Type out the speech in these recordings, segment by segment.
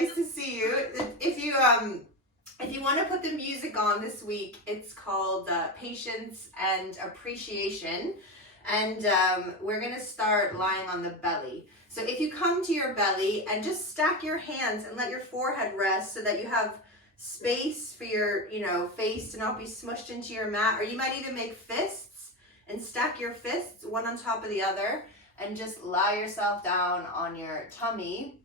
nice to see you. If you want to put the music on this week, it's called Patience and Appreciation. And we're going to start lying on the belly. So if you come to your belly and just stack your hands and let your forehead rest so that you have space for your, face to not be smushed into your mat, or you might even make fists and stack your fists one on top of the other and just lie yourself down on your tummy.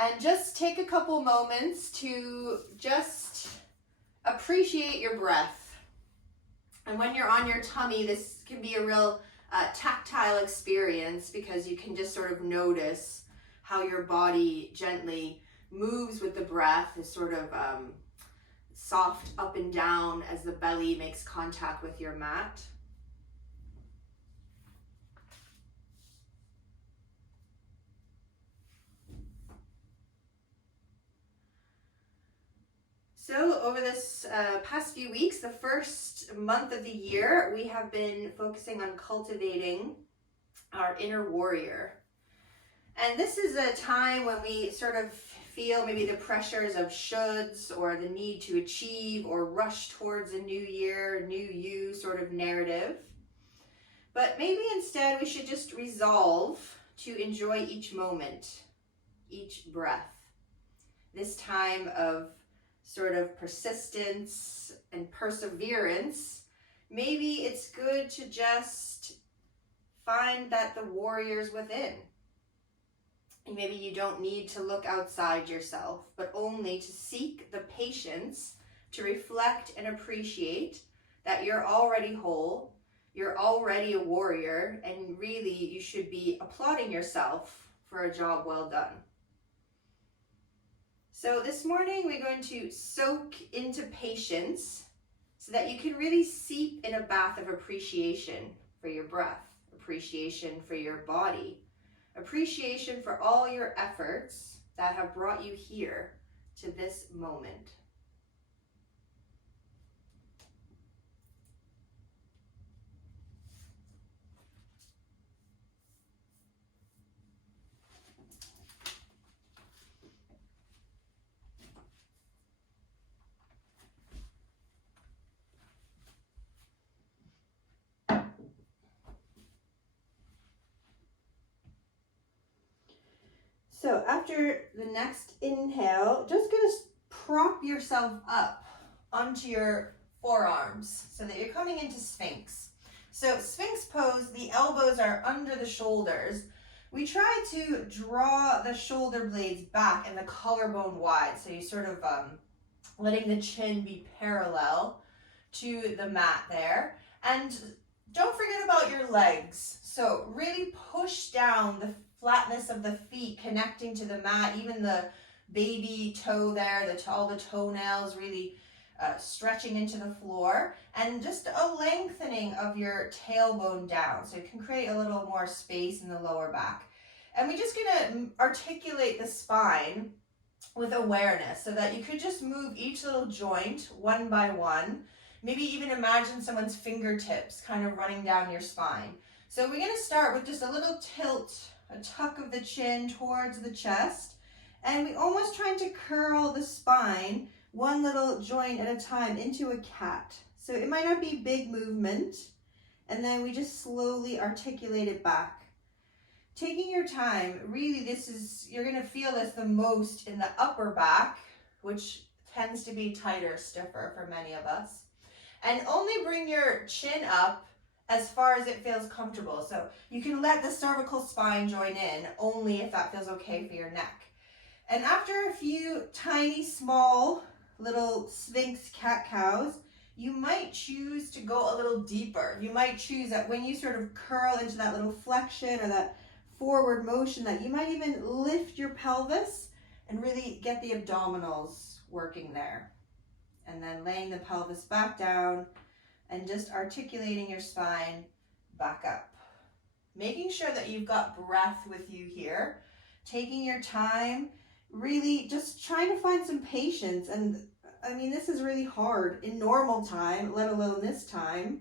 And just take a couple moments to just appreciate your breath. And when you're on your tummy, this can be a real tactile experience because you can just sort of notice how your body gently moves with the breath, is sort of soft up and down as the belly makes contact with your mat. So over this past few weeks, the first month of the year, we have been focusing on cultivating our inner warrior. And this is a time when we sort of feel maybe the pressures of shoulds or the need to achieve or rush towards a new year, new you sort of narrative. But maybe instead we should just resolve to enjoy each moment, each breath. This time of sort of persistence and perseverance, maybe it's good to just find that the warrior's within. And maybe you don't need to look outside yourself, but only to seek the patience to reflect and appreciate that you're already whole, you're already a warrior, and really you should be applauding yourself for a job well done. So this morning we're going to soak into patience so that you can really seep in a bath of appreciation for your breath, appreciation for your body, appreciation for all your efforts that have brought you here to this moment. So after the next inhale, just gonna prop yourself up onto your forearms so that you're coming into Sphinx. So Sphinx pose, the elbows are under the shoulders. We try to draw the shoulder blades back and the collarbone wide. So you sort of letting the chin be parallel to the mat there. And don't forget about your legs. So really push down the flatness of the feet connecting to the mat, even the baby toe there, all the toenails really stretching into the floor, and just a lengthening of your tailbone down so it can create a little more space in the lower back. And we're just gonna articulate the spine with awareness so that you could just move each little joint one by one. Maybe even imagine someone's fingertips kind of running down your spine. So we're gonna start with just a little tilt, a tuck of the chin towards the chest, and we almost trying to curl the spine one little joint at a time into a cat. So it might not be big movement, and then we just slowly articulate it back. Taking your time, really you're gonna feel this the most in the upper back, which tends to be tighter, stiffer for many of us. And only bring your chin up as far as it feels comfortable. So you can let the cervical spine join in only if that feels okay for your neck. And after a few tiny, small, little Sphinx cat-cows, you might choose to go a little deeper. You might choose that when you sort of curl into that little flexion or that forward motion, that you might even lift your pelvis and really get the abdominals working there. And then laying the pelvis back down and just articulating your spine back up. Making sure that you've got breath with you here, taking your time, really just trying to find some patience. And I mean, this is really hard in normal time, let alone this time.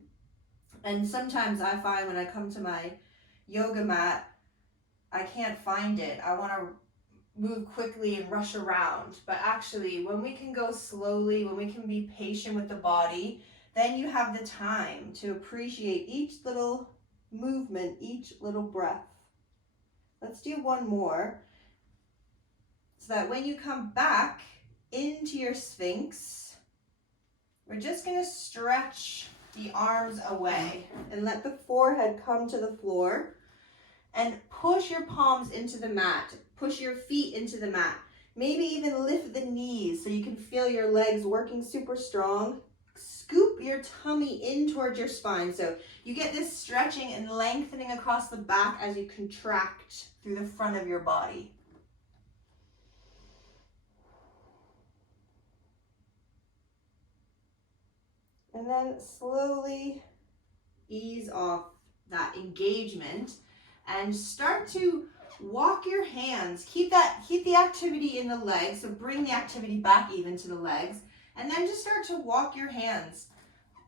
And sometimes I find when I come to my yoga mat, I can't find it. I want to move quickly and rush around. But actually, when we can go slowly, when we can be patient with the body, then you have the time to appreciate each little movement, each little breath. Let's do one more, so that when you come back into your Sphinx, we're just going to stretch the arms away and let the forehead come to the floor, and push your palms into the mat. Push your feet into the mat. Maybe even lift the knees so you can feel your legs working super strong. Scoop your tummy in towards your spine. So you get this stretching and lengthening across the back as you contract through the front of your body. And then slowly ease off that engagement and start to walk your hands. Keep the activity in the legs, so bring the activity back even to the legs, and then just start to walk your hands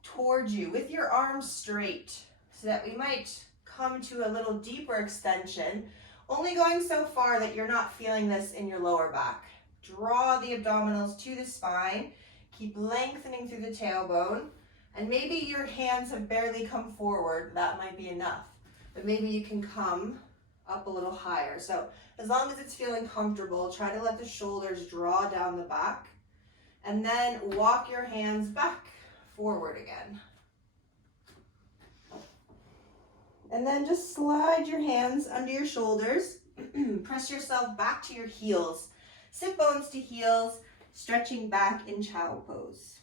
towards you with your arms straight, so that we might come to a little deeper extension, only going so far that you're not feeling this in your lower back. Draw the abdominals to the spine, keep lengthening through the tailbone, and maybe your hands have barely come forward. That might be enough. But maybe you can come up a little higher. So as long as it's feeling comfortable, try to let the shoulders draw down the back, and then walk your hands back forward again. And then just slide your hands under your shoulders. Press yourself back to your heels. Sit bones to heels, stretching back in child pose.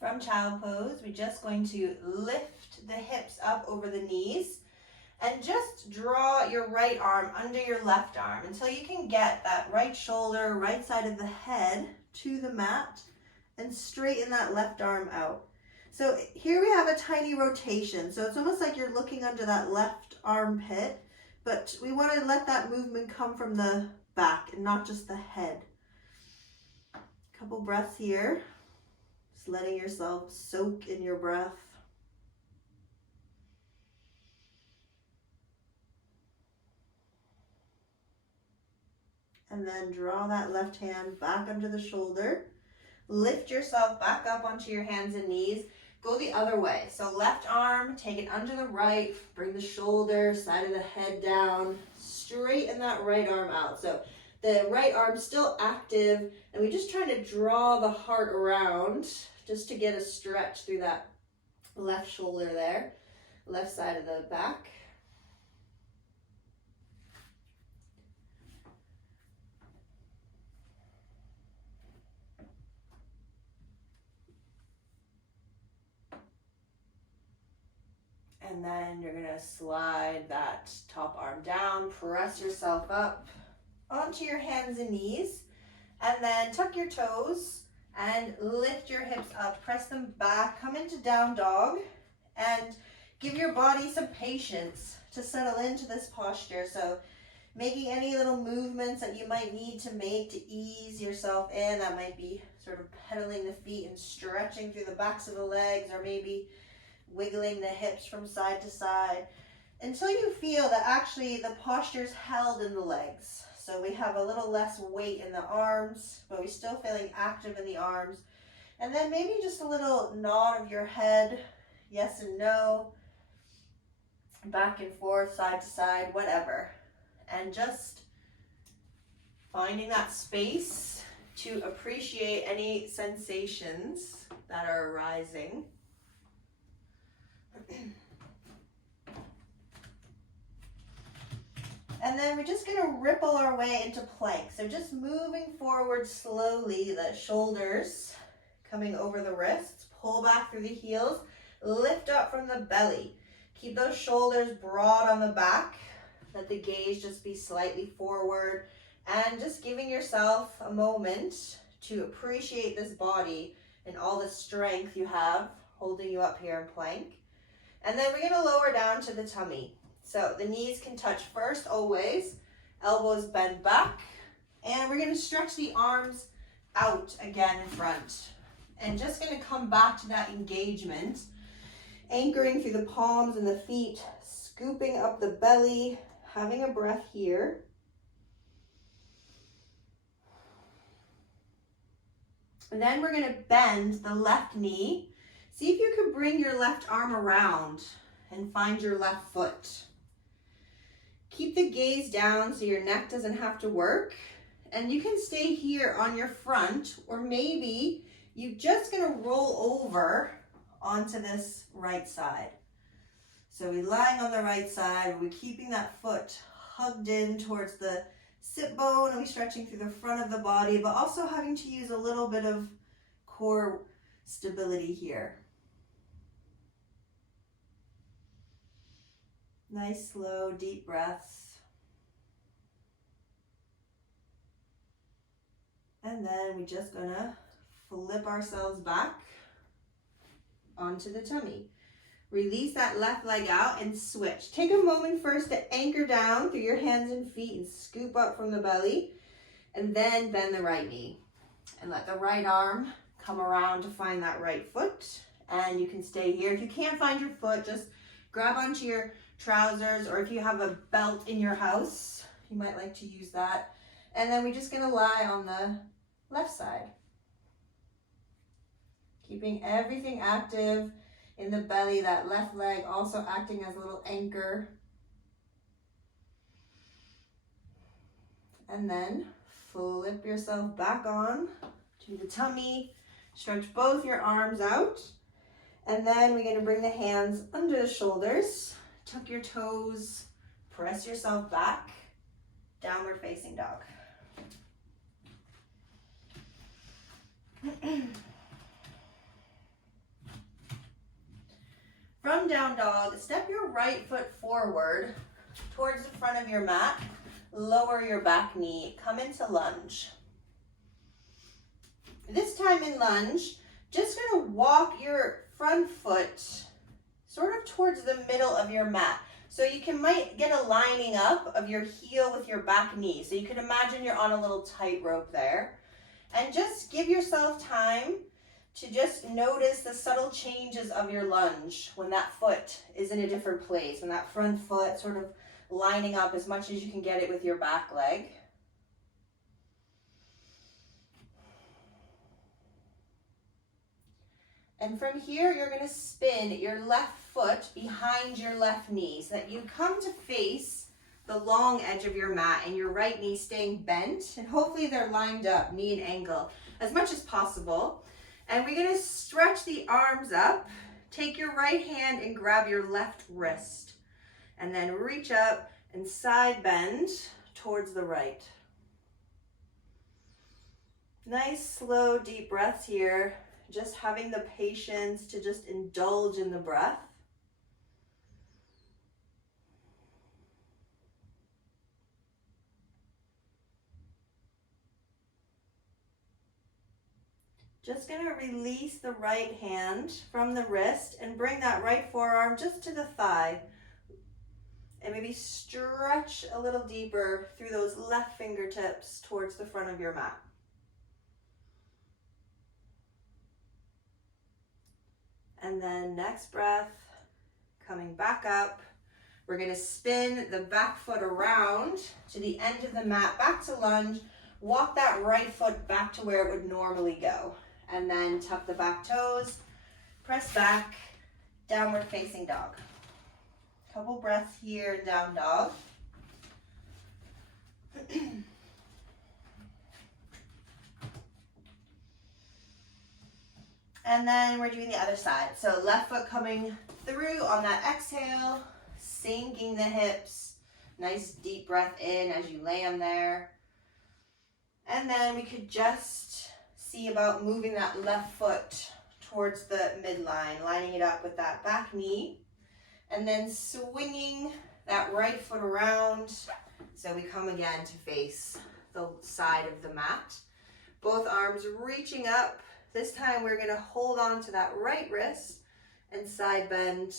From child pose, we're just going to lift the hips up over the knees and just draw your right arm under your left arm until you can get that right shoulder, right side of the head to the mat, and straighten that left arm out. So here we have a tiny rotation. So it's almost like you're looking under that left armpit, but we want to let that movement come from the back and not just the head. Couple breaths here. Just letting yourself soak in your breath. And then draw that left hand back under the shoulder. Lift yourself back up onto your hands and knees. Go the other way. So left arm, take it under the right, bring the shoulder, side of the head down, straighten that right arm out. So the right arm still active, and we just try to draw the heart around just to get a stretch through that left shoulder there, left side of the back. And then you're gonna slide that top arm down, press yourself up onto your hands and knees, and then tuck your toes and lift your hips up, press them back, come into down dog, and give your body some patience to settle into this posture. So making any little movements that you might need to make to ease yourself in, that might be sort of pedaling the feet and stretching through the backs of the legs, or maybe wiggling the hips from side to side, until you feel that actually the posture's held in the legs. So we have a little less weight in the arms, but we're still feeling active in the arms. And then maybe just a little nod of your head, yes and no, back and forth, side to side, whatever. And just finding that space to appreciate any sensations that are arising. And then we're just going to ripple our way into plank. So just moving forward slowly, the shoulders coming over the wrists, pull back through the heels, lift up from the belly. Keep those shoulders broad on the back, let the gaze just be slightly forward, and just giving yourself a moment to appreciate this body and all the strength you have holding you up here in plank. And then we're going to lower down to the tummy. So the knees can touch first always, Elbows bend back. And we're gonna stretch the arms out again in front. And just gonna come back to that engagement, anchoring through the palms and the feet, scooping up the belly, having a breath here. And then we're gonna bend the left knee. See if you can bring your left arm around and find your left foot. Keep the gaze down so your neck doesn't have to work. And you can stay here on your front, or maybe you're just gonna roll over onto this right side. So we're lying on the right side, we're keeping that foot hugged in towards the sit bone, and we're stretching through the front of the body, but also having to use a little bit of core stability here. Nice, slow, deep breaths. And then we're just gonna flip ourselves back onto the tummy. Release that left leg out and switch. Take a moment first to anchor down through your hands and feet and scoop up from the belly, and then bend the right knee. And let the right arm come around to find that right foot. And you can stay here. If you can't find your foot, just grab onto your trousers, or if you have a belt in your house, you might like to use that. And then we're just gonna lie on the left side. Keeping everything active in the belly, that left leg also acting as a little anchor. And then flip yourself back on to the tummy. Stretch both your arms out. And then we're gonna bring the hands under the shoulders. Tuck your toes, press yourself back. Downward facing dog. From down dog, step your right foot forward towards the front of your mat. Lower your back knee, come into lunge. This time in lunge, just gonna walk your front foot sort of towards the middle of your mat. So you might get a lining up of your heel with your back knee. So you can imagine you're on a little tightrope there. And just give yourself time to just notice the subtle changes of your lunge when that foot is in a different place, when that front foot sort of lining up as much as you can get it with your back leg. And from here, you're gonna spin your left foot behind your left knee so that you come to face the long edge of your mat and your right knee staying bent, and hopefully they're lined up, knee and ankle, as much as possible. And we're gonna stretch the arms up. Take your right hand and grab your left wrist, and then reach up and side bend towards the right. Nice, slow, deep breaths here. Just having the patience to just indulge in the breath. Just gonna release the right hand from the wrist and bring that right forearm just to the thigh. And maybe stretch a little deeper through those left fingertips towards the front of your mat. And then next breath, coming back up. We're gonna spin the back foot around to the end of the mat, back to lunge. Walk that right foot back to where it would normally go. And then tuck the back toes, press back, downward facing dog. Couple breaths here in down dog. And then we're doing the other side. So left foot coming through on that exhale, sinking the hips. Nice deep breath in as you land there. And then we could just see about moving that left foot towards the midline, lining it up with that back knee. And then swinging that right foot around. So we come again to face the side of the mat. Both arms reaching up. This time we're gonna hold on to that right wrist and side bend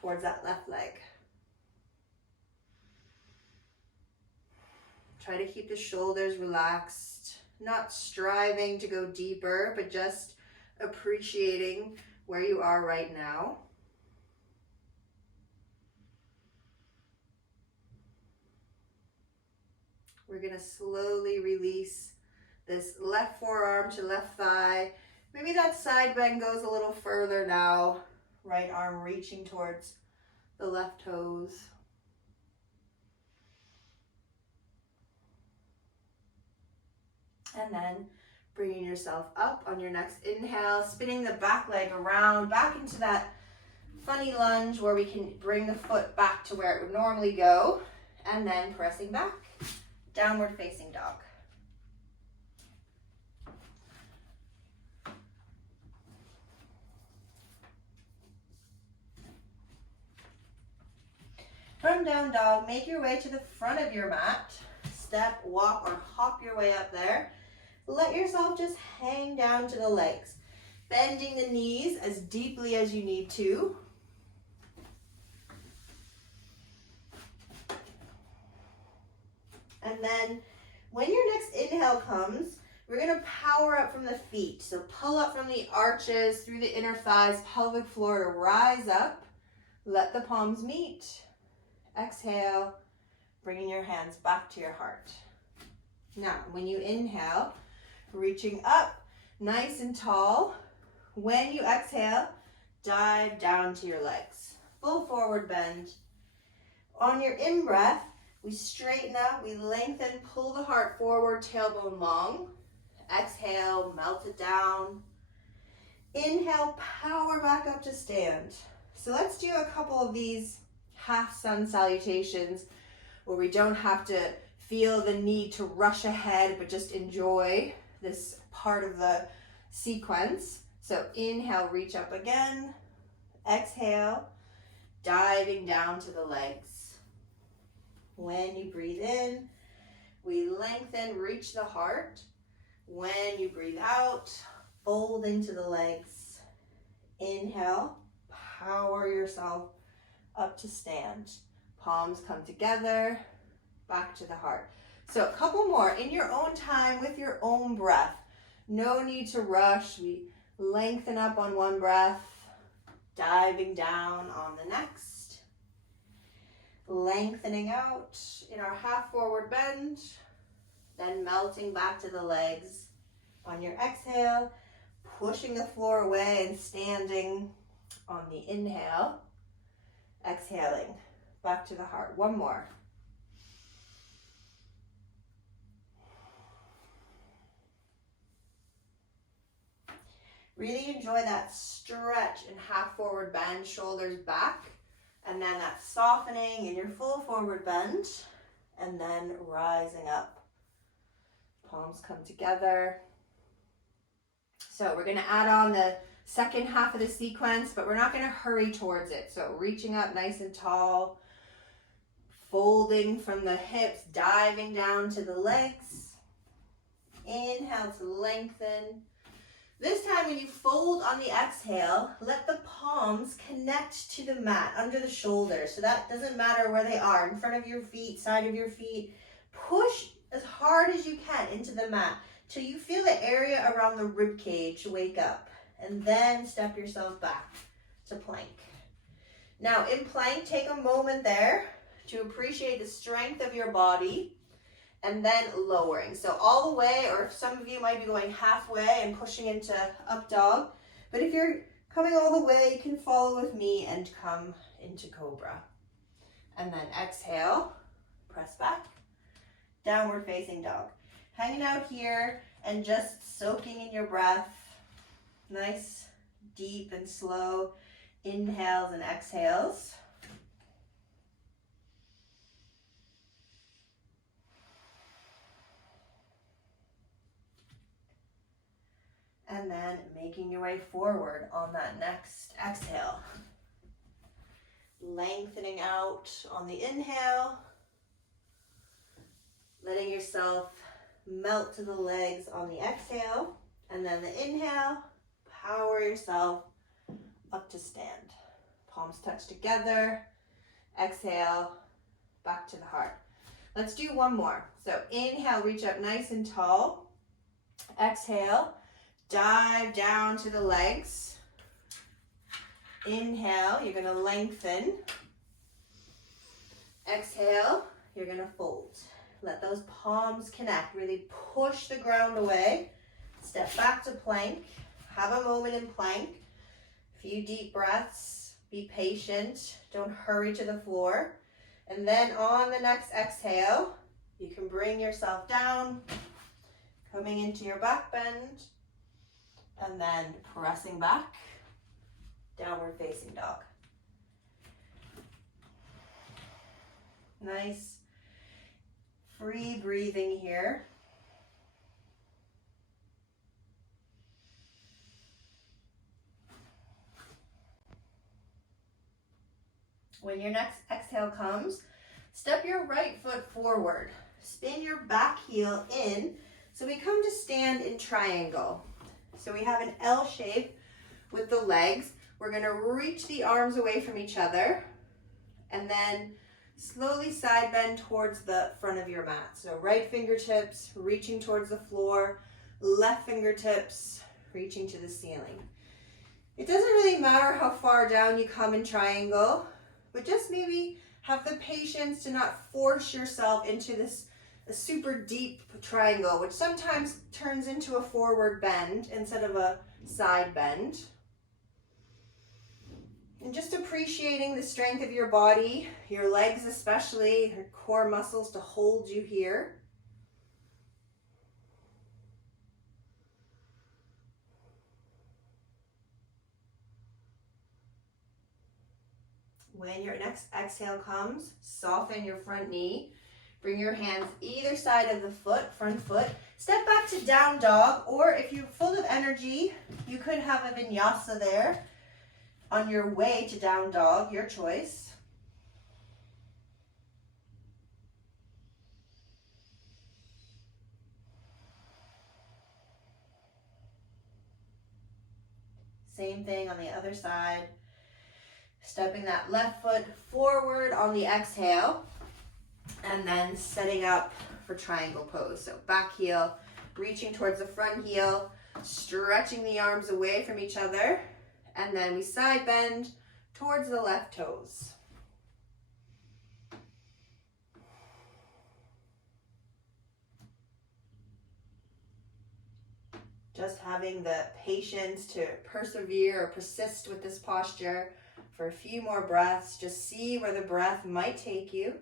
towards that left leg. Try to keep the shoulders relaxed, not striving to go deeper, but just appreciating where you are right now. We're gonna slowly release this left forearm to left thigh. Maybe that side bend goes a little further now. Right arm reaching towards the left toes. And then bringing yourself up on your next inhale, spinning the back leg around, back into that funny lunge where we can bring the foot back to where it would normally go, and then pressing back, downward facing dog. From down dog, make your way to the front of your mat. Step, walk, or hop your way up there. Let yourself just hang down to the legs, bending the knees as deeply as you need to. And then when your next inhale comes, we're gonna power up from the feet. So pull up from the arches through the inner thighs, pelvic floor to rise up. Let the palms meet. Exhale, bringing your hands back to your heart. Now, when you inhale, reaching up, nice and tall. When you exhale, dive down to your legs. Full forward bend. On your in-breath, we straighten up, we lengthen, pull the heart forward, tailbone long. Exhale, melt it down. Inhale, power back up to stand. So let's do a couple of these half sun salutations where we don't have to feel the need to rush ahead, but just enjoy this part of the sequence. So inhale, reach up again. Exhale, diving down to the legs. When you breathe in, we lengthen, reach the heart. When you breathe out, fold into the legs. Inhale, power yourself up to stand. Palms come together, back to the heart. So a couple more in your own time with your own breath. No need to rush. We lengthen up on one breath, diving down on the next. Lengthening out in our half forward bend, then melting back to the legs. On your exhale, pushing the floor away and standing on the inhale. Exhaling, back to the heart. One more. Really enjoy that stretch and half forward bend, shoulders back, and then that softening in your full forward bend, and then rising up. Palms come together. So we're gonna add on the second half of the sequence, but we're not gonna hurry towards it. So reaching up nice and tall, folding from the hips, diving down to the legs. Inhale to lengthen. This time when you fold on the exhale, let the palms connect to the mat under the shoulders. So that doesn't matter where they are, in front of your feet, side of your feet. Push as hard as you can into the mat till you feel the area around the rib cage wake up. And then step yourself back to plank. Now in plank, take a moment there to appreciate the strength of your body. And then lowering. So all the way, or some of you might be going halfway and pushing into up dog. But if you're coming all the way, you can follow with me and come into cobra. And then exhale, press back, downward facing dog. Hanging out here and just soaking in your breath. Nice, deep and slow inhales and exhales. And then making your way forward on that next exhale. Lengthening out on the inhale. Letting yourself melt to the legs on the exhale. And then the inhale, power yourself up to stand. Palms touch together. Exhale, back to the heart. Let's do one more. So inhale, reach up nice and tall. Exhale, dive down to the legs. Inhale, you're gonna lengthen. Exhale, you're gonna fold. Let those palms connect. Really push the ground away. Step back to plank. Have a moment in plank. Few deep breaths. Be patient. Don't hurry to the floor. And then on the next exhale, you can bring yourself down, coming into your back bend, and then pressing back, downward facing dog. Nice, free breathing here. When your next exhale comes, step your right foot forward. Spin your back heel in. So we come to stand in triangle. So we have an L shape with the legs. We're gonna reach the arms away from each other and then slowly side bend towards the front of your mat. So right fingertips reaching towards the floor, left fingertips reaching to the ceiling. It doesn't really matter how far down you come in triangle, but just maybe have the patience to not force yourself into this super deep triangle, which sometimes turns into a forward bend instead of a side bend. And just appreciating the strength of your body, your legs especially, your core muscles to hold you here. When your next exhale comes, soften your front knee. Bring your hands either side of the foot, front foot. Step back to down dog, or if you're full of energy, you could have a vinyasa there on your way to down dog, your choice. Same thing on the other side. Stepping that left foot forward on the exhale, and then setting up for triangle pose. So back heel, reaching towards the front heel, stretching the arms away from each other, and then we side bend towards the left toes. Just having the patience to persevere or persist with this posture for a few more breaths. Just see where the breath might take you.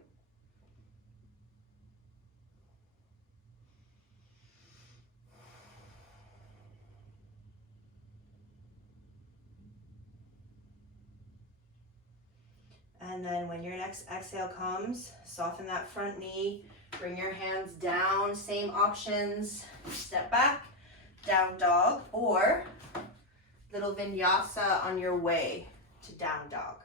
And then when your next exhale comes, soften that front knee, bring your hands down, same options, step back, down dog, or little vinyasa on your way to down dog.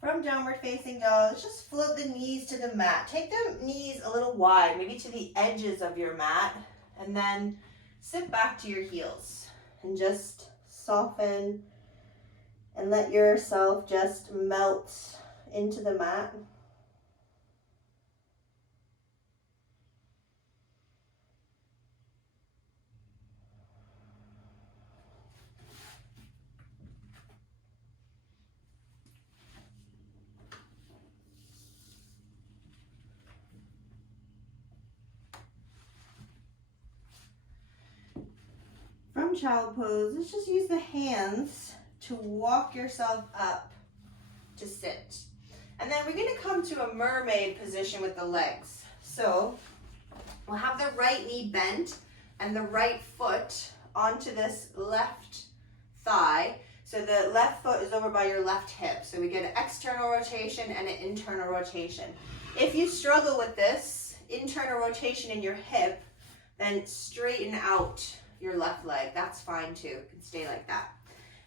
From downward facing dog, let's just float the knees to the mat. Take the knees a little wide, maybe to the edges of your mat, and then sit back to your heels and just soften and let yourself just melt into the mat. From child pose, let's just use the hands to walk yourself up to sit. And then we're going to come to a mermaid position with the legs. So we'll have the right knee bent and the right foot onto this left thigh. So the left foot is over by your left hip. So we get an external rotation and an internal rotation. If you struggle with this internal rotation in your hip, then straighten out your left leg. That's fine too. You can stay like that.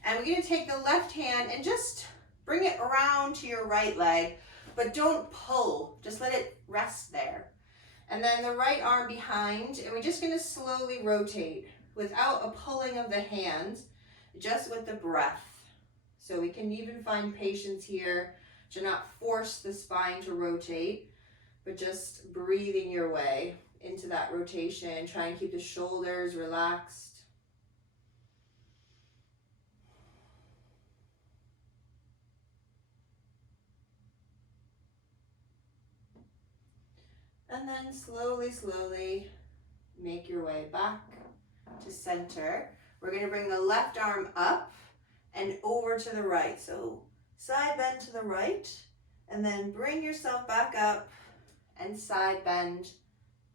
And we're going to take the left hand and just bring it around to your right leg, but don't pull. Just let it rest there. And then the right arm behind, and we're just going to slowly rotate without a pulling of the hands, just with the breath. So we can even find patience here to not force the spine to rotate, but just breathing your way into that rotation. Try and keep the shoulders relaxed. And then slowly, slowly make your way back to center. We're going to bring the left arm up and over to the right. So side bend to the right, and then bring yourself back up and side bend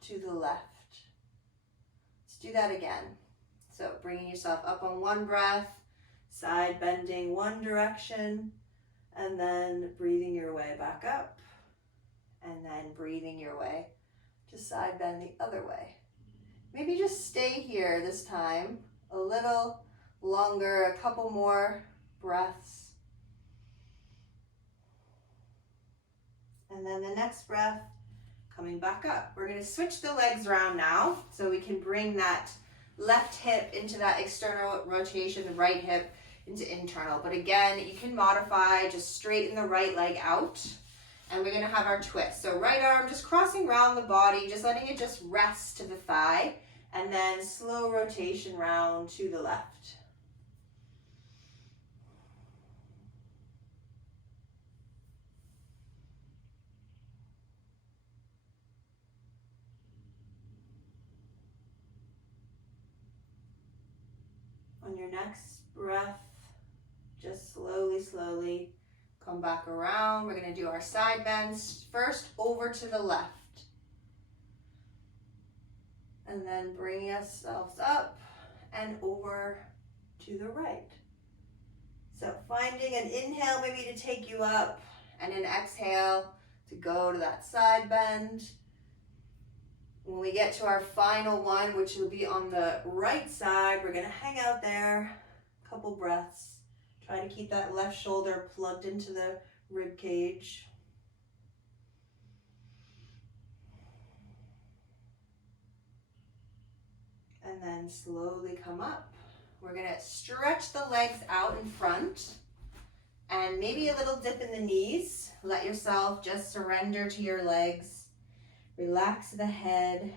to the left. Let's do that again. So bringing yourself up on one breath, side bending one direction, and then breathing your way back up, and then breathing your way to side bend the other way. Maybe just stay here this time a little longer, a couple more breaths. And then the next breath, coming back up. We're going to switch the legs around now so we can bring that left hip into that external rotation, the right hip into internal. But again, you can modify, just straighten the right leg out. And we're going to have our twist. So right arm just crossing around the body, just letting it just rest to the thigh. And then slow rotation round to the left. On your next breath, just slowly, slowly come back around. We're going to do our side bends. First, over to the left. And then bring ourselves up and over to the right. So finding an inhale maybe to take you up and an exhale to go to that side bend. When we get to our final one, which will be on the right side, we're going to hang out there, a couple breaths. Try to keep that left shoulder plugged into the rib cage. And then slowly come up. We're going to stretch the legs out in front and maybe a little dip in the knees. Let yourself just surrender to your legs. Relax the head.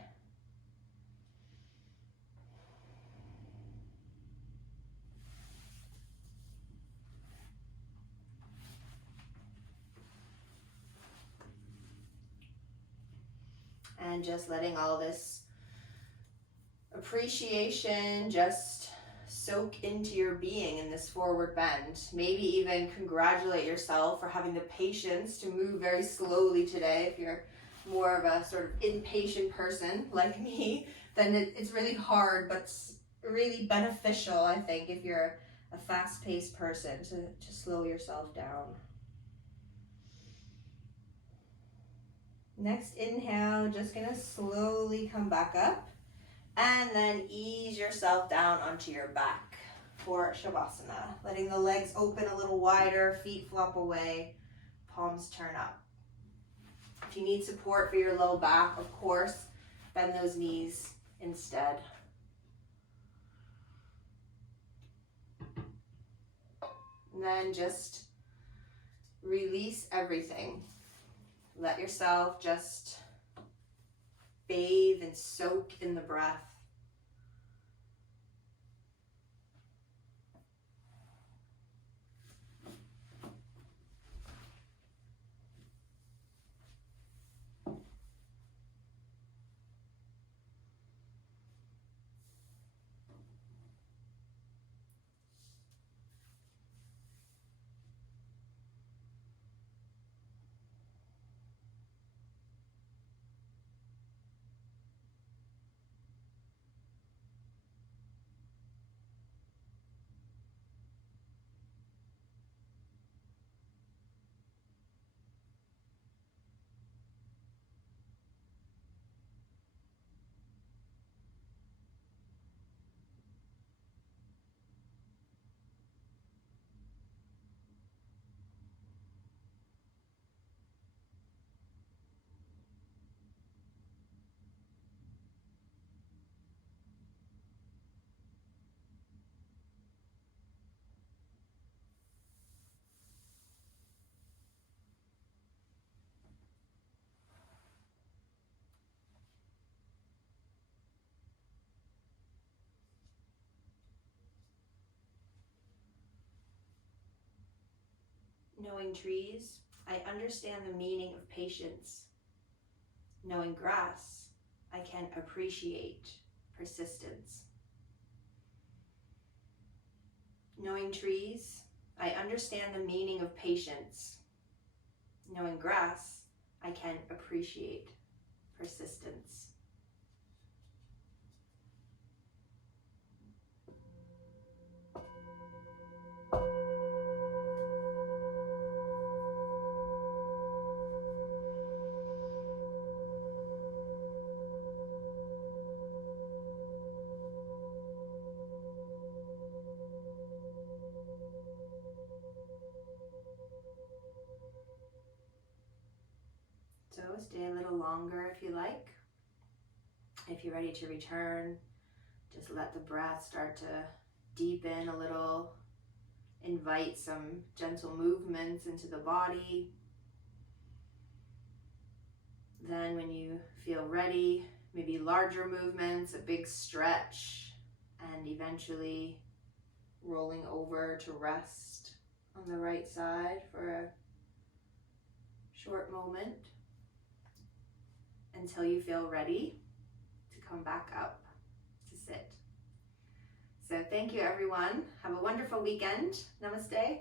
And just letting all this appreciation just soak into your being in this forward bend. Maybe even congratulate yourself for having the patience to move very slowly today. If you're more of a sort of impatient person like me, then it's really hard, but it's really beneficial, I think, if you're a fast-paced person to slow yourself down. Next inhale, just gonna slowly come back up. And then ease yourself down onto your back for Shavasana. Letting the legs open a little wider, feet flop away, palms turn up. If you need support for your low back, of course, bend those knees instead. And then just release everything. Let yourself just bathe and soak in the breath. Knowing trees, I understand the meaning of patience. Knowing grass, I can appreciate persistence. Knowing trees, I understand the meaning of patience. Knowing grass, I can appreciate persistence. So stay a little longer if you like. If you're ready to return, just let the breath start to deepen a little. Invite some gentle movements into the body. Then when you feel ready, maybe larger movements, a big stretch, and eventually rolling over to rest on the right side for a short moment until you feel ready to come back up to sit. So thank you, everyone. Have a wonderful weekend. Namaste.